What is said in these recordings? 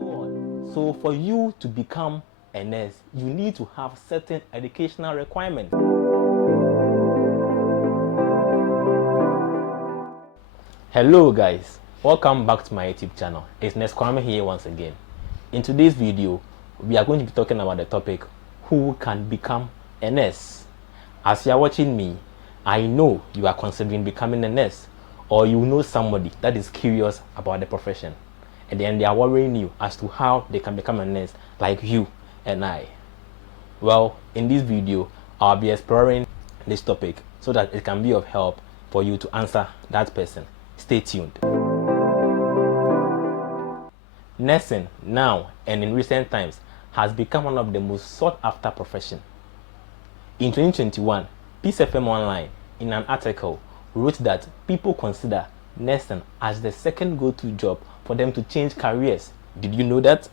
so on. So for you to become a nurse, you need to have certain educational requirements. Hello guys, welcome back to my YouTube channel. It's Nurse Kwame here once again. In today's video, we are going to be talking about the topic, who can become a nurse. As you are watching me, I know you are considering becoming a nurse, or you know somebody that is curious about the profession, and then they are worrying you as to how they can become a nurse like you and I. Well, in this video, I'll be exploring this topic so that it can be of help for you to answer that person. Stay tuned. Nursing now and in recent times has become one of the most sought after professions. In 2021, Peace FM Online, in an article, wrote that people consider nursing as the second go-to job for them to change careers. Did you know that?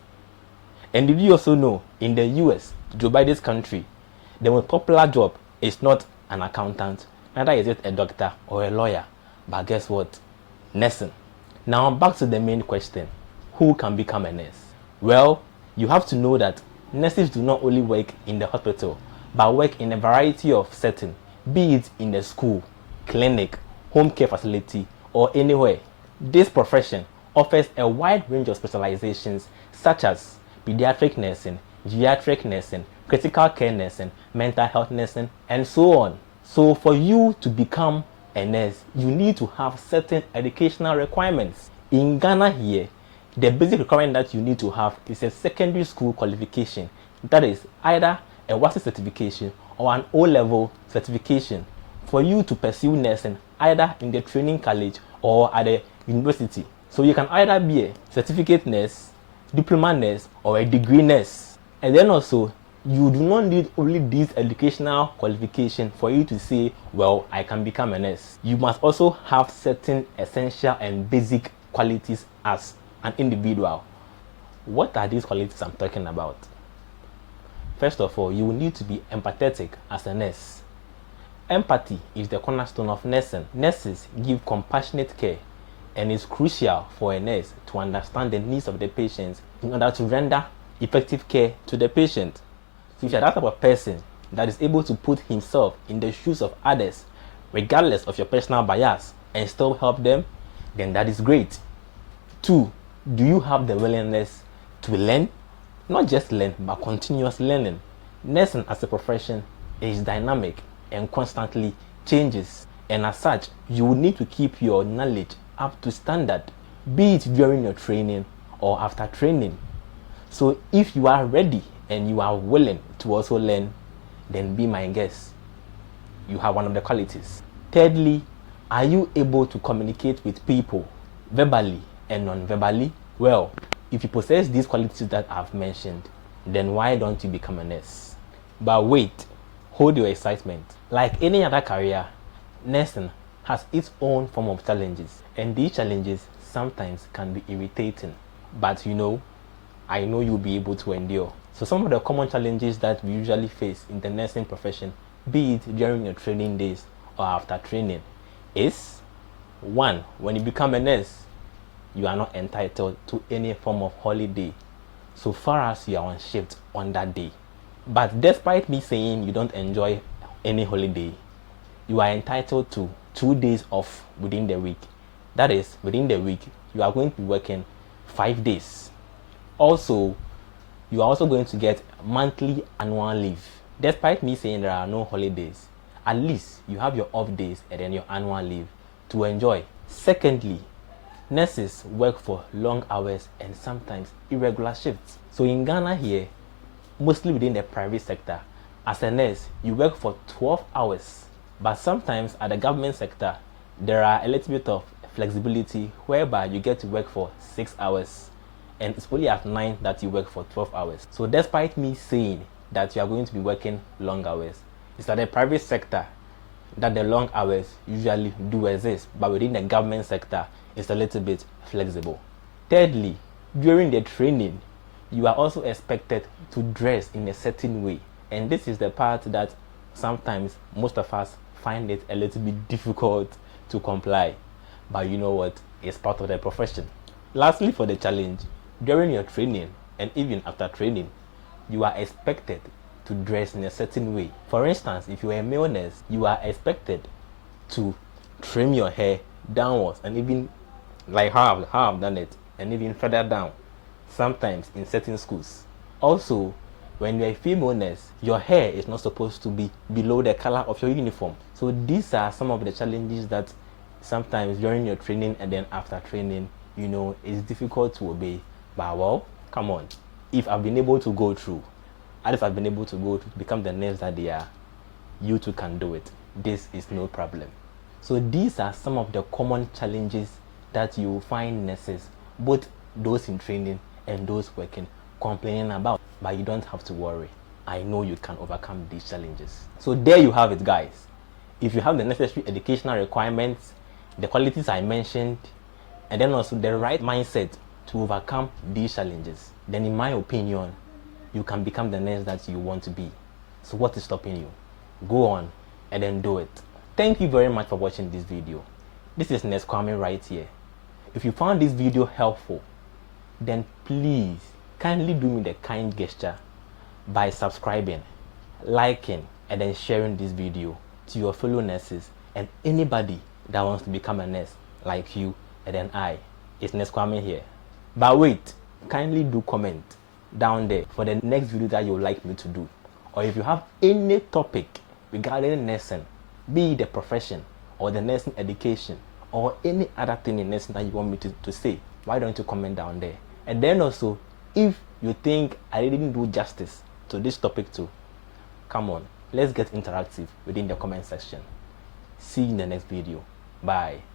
And did you also know in the US, Joe Biden's country, the most popular job is not an accountant, neither is it a doctor or a lawyer, but guess what? Nursing. Now back to the main question, who can become a nurse? Well, you have to know that nurses do not only work in the hospital, but work in a variety of settings, be it in the school, clinic, home care facility, or anywhere. This profession offers a wide range of specializations such as pediatric nursing, geriatric nursing, critical care nursing, mental health nursing, and so on. So for you to become a nurse, you need to have certain educational requirements. In Ghana here, the basic requirement that you need to have is a secondary school qualification. That is either a WASSCE certification or an O-level certification for you to pursue nursing either in the training college or at the university. So you can either be a certificate nurse, diploma nurse, or a degree nurse. And then also, you do not need only these educational qualifications for you to say, well, I can become a nurse. You must also have certain essential and basic qualities as an individual. What are these qualities I'm talking about? First of all, you will need to be empathetic as a nurse. Empathy is the cornerstone of nursing. Nurses give compassionate care, and it's crucial for a nurse to understand the needs of the patients in order to render effective care to the patient. So if you're that type of person that is able to put himself in the shoes of others, regardless of your personal bias, and still help them, then that is great. 2, do you have the willingness to learn? Not just learn, but continuous learning. Nursing as a profession is dynamic and constantly changes, and as such, you will need to keep your knowledge up to standard, be it during your training or after training. So if you are ready and you are willing to also learn, then be my guest. You have one of the qualities. Thirdly, are you able to communicate with people verbally and non-verbally? Well, if you possess these qualities that I've mentioned, then why don't you become a nurse? But wait, hold your excitement. Like any other career, nursing has its own form of challenges, and these challenges sometimes can be irritating. But I know you'll be able to endure. So some of the common challenges that we usually face in the nursing profession, be it during your training days or after training, is 1, when you become a nurse, you are not entitled to any form of holiday so far as you are on shift on that day. But despite me saying you don't enjoy any holiday, you are entitled to 2 days off within the week. That is, within the week, you are going to be working 5 days. Also, you are also going to get monthly annual leave. Despite me saying there are no holidays, at least you have your off days and then your annual leave to enjoy. Secondly, nurses work for long hours and sometimes irregular shifts. So in Ghana here, mostly within the private sector, as a nurse, you work for 12 hours. But sometimes at the government sector, there are a little bit of flexibility whereby you get to work for 6 hours. And it's only at 9 that you work for 12 hours. So despite me saying that you are going to be working long hours, it's at the private sector that the long hours usually do exist, but within the government sector, it's a little bit flexible. Thirdly, during the training, you are also expected to dress in a certain way. And this is the part that sometimes most of us find it a little bit difficult to comply. But you know what? It's part of the profession. Lastly, for the challenge, During your training and even after training, you are expected to dress in a certain way. For instance, if you are a male nurse, you are expected to trim your hair downwards, and even like how I've done it, and even further down, sometimes in certain schools. Also, when you're a female nurse, your hair is not supposed to be below the color of your uniform. So these are some of the challenges that sometimes during your training and then after training, it's difficult to obey. But well, come on. If I've been able to go through, and if I've been able to go to become the nurse that they are, you too can do it. This is no problem. So these are some of the common challenges that you will find nurses, both those in training and those working, complaining about. But you don't have to worry. I know you can overcome these challenges. So there you have it, guys. If you have the necessary educational requirements, the qualities I mentioned, and then also the right mindset to overcome these challenges, then in my opinion, you can become the nurse that you want to be. So what is stopping you? Go on and then do it. Thank you very much for watching this video. This is Nurse Kwame right here. If you found this video helpful, then please kindly do me the kind gesture by subscribing, liking, and then sharing this video to your fellow nurses and anybody that wants to become a nurse like you and then I. It's Nurse Kwame here. But wait, kindly do comment down there for the next video that you would like me to do. Or if you have any topic regarding nursing, be it the profession or the nursing education or any other thing in nursing that you want me to say, why don't you comment down there? And then also, if you think I didn't do justice to this topic too, come on, let's get interactive within the comment section. See you in the next video. Bye.